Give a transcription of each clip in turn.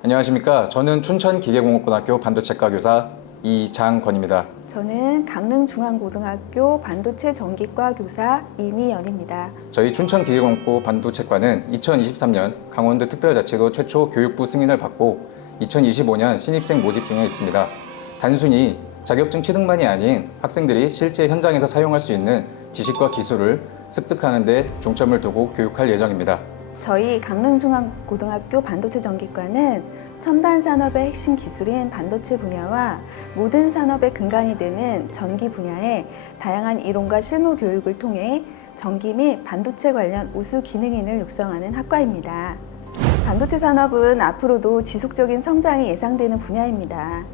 안녕하십니까. 저는 춘천기계공업고등학교 반도체과 교사 이장건입니다. 저는 강릉중앙고등학교 반도체 전기과 교사 이미연입니다. 저희 춘천기계공업고 반도체과는 2023년 강원도 특별자치도 최초 교육부 승인을 받고 2025년 신입생 모집 중에 있습니다. 단순히 자격증 취득만이 아닌 학생들이 실제 현장에서 사용할 수 있는 지식과 기술을 습득하는 데 중점을 두고 교육할 예정입니다. 저희 강릉중앙고등학교 반도체 전기과는 첨단 산업의 핵심 기술인 반도체 분야와 모든 산업의 근간이 되는 전기 분야의 다양한 이론과 실무 교육을 통해 전기 및 반도체 관련 우수 기능인을 육성하는 학과입니다. 반도체 산업은 앞으로도 지속적인 성장이 예상되는 분야입니다.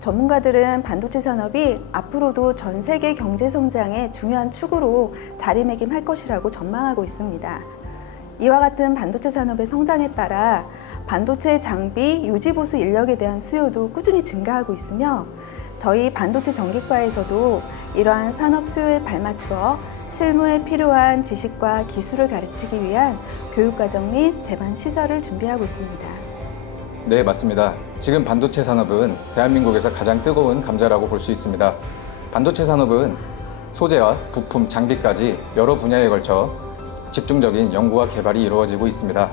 전문가들은 반도체 산업이 앞으로도 전 세계 경제 성장의 중요한 축으로 자리매김할 것이라고 전망하고 있습니다. 이와 같은 반도체 산업의 성장에 따라 반도체 장비 유지 보수 인력에 대한 수요도 꾸준히 증가하고 있으며 저희 반도체 전기과에서도 이러한 산업 수요에 발맞추어 실무에 필요한 지식과 기술을 가르치기 위한 교육과정 및 재반 시설을 준비하고 있습니다. 네, 맞습니다. 지금 반도체 산업은 대한민국에서 가장 뜨거운 감자라고 볼 수 있습니다. 반도체 산업은 소재와 부품, 장비까지 여러 분야에 걸쳐 집중적인 연구와 개발이 이루어지고 있습니다.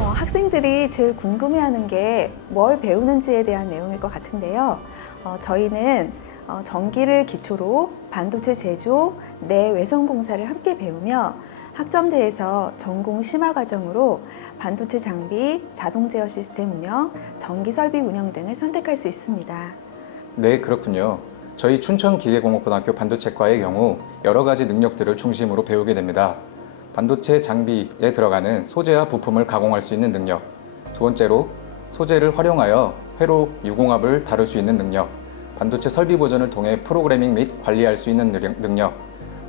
어, 학생들이 제일 궁금해하는 게 뭘 배우는지에 대한 내용일 것 같은데요. 어, 저희는 어, 전기를 기초로 반도체 제조, 내외선 공사를 함께 배우며 학점제에서 전공 심화 과정으로 반도체 장비, 자동 제어 시스템 운영, 전기 설비 운영 등을 선택할 수 있습니다. 네, 그렇군요. 저희 춘천기계공업고등학교 반도체과의 경우 여러 가지 능력들을 중심으로 배우게 됩니다. 반도체 장비에 들어가는 소재와 부품을 가공할 수 있는 능력. 두 번째로 소재를 활용하여 회로 유공합을 다룰 수 있는 능력. 반도체 설비 보전을 통해 프로그래밍 및 관리할 수 있는 능력-.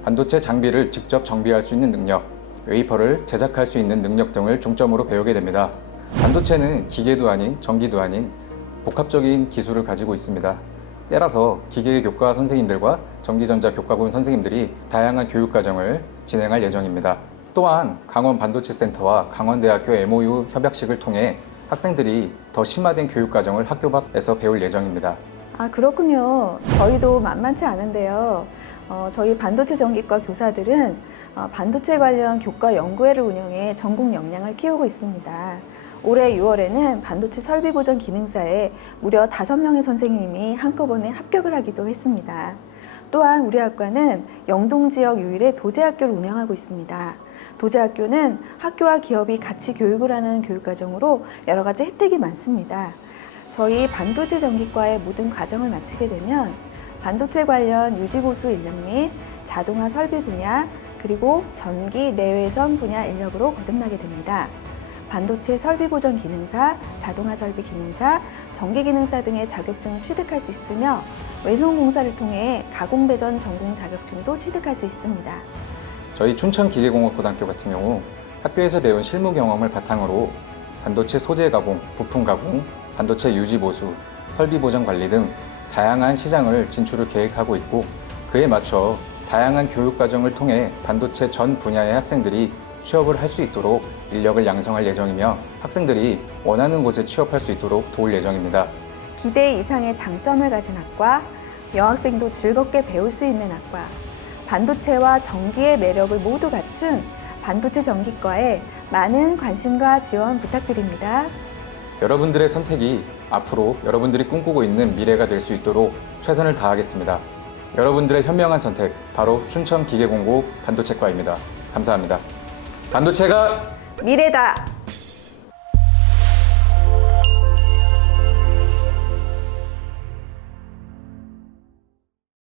반도체 장비를 직접 정비할 수 있는 능력. 웨이퍼를 제작할 수 있는 능력 등을 중점으로 배우게 됩니다. 반도체는 기계도 아닌 전기도 아닌 복합적인 기술을 가지고 있습니다. 따라서 기계 교과 선생님들과 전기전자 교과본 선생님들이 다양한 교육 과정을 진행할 예정입니다. 또한 강원 반도체 센터와 강원대학교 MOU 협약식을 통해 학생들이 더 심화된 교육 과정을 학교 밖에서 배울 예정입니다. 아, 그렇군요. 저희도 만만치 않은데요. 어, 저희 반도체 전기과 교사들은 어, 반도체 관련 교과 연구회를 운영해 전공 역량을 키우고 있습니다. 올해 6월에는 반도체 설비 보전 기능사에 무려 5명의 선생님이 한꺼번에 합격을 하기도 했습니다. 또한 우리 학과는 영동 지역 유일의 도제 학교를 운영하고 있습니다. 도제학교는 학교와 기업이 같이 교육을 하는 교육과정으로 여러 가지 혜택이 많습니다. 저희 반도체 전기과의 모든 과정을 마치게 되면 반도체 관련 유지보수 인력 및 자동화 설비 분야 그리고 전기 내외선 분야 인력으로 거듭나게 됩니다. 반도체 설비 보전 기능사, 자동화 설비 기능사, 전기 기능사 등의 자격증을 취득할 수 있으며 외송 공사를 통해 가공 배전 전공 자격증도 취득할 수 있습니다. 저희 춘천기계공업고등학교 같은 경우 학교에서 배운 실무 경험을 바탕으로 반도체 소재 가공, 부품 가공, 반도체 유지 보수, 설비 보전 관리 등 다양한 시장을 진출을 계획하고 있고 그에 맞춰 다양한 교육 과정을 통해 반도체 전 분야의 학생들이 취업을 할 수 있도록 인력을 양성할 예정이며 학생들이 원하는 곳에 취업할 수 있도록 도울 예정입니다. 기대 이상의 장점을 가진 학과, 여학생도 즐겁게 배울 수 있는 학과, 반도체와 전기의 매력을 모두 갖춘 반도체 전기과에 많은 관심과 지원 부탁드립니다. 여러분들의 선택이 앞으로 여러분들이 꿈꾸고 있는 미래가 될 수 있도록 최선을 다하겠습니다. 여러분들의 현명한 선택, 바로 춘천 기계공고 반도체과입니다. 감사합니다. 반도체가 미래다!